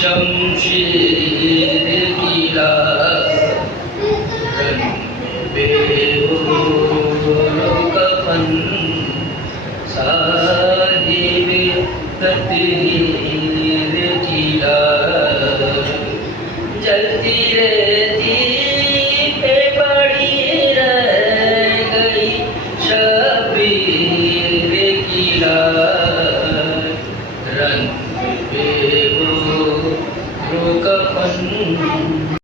शमशीर गिरा रंग बेहोरो कफन साहिब तकदीर जिला जलती रहती पे पड़ी रह गई शबीर गिरा रंग बेहोरो कफन।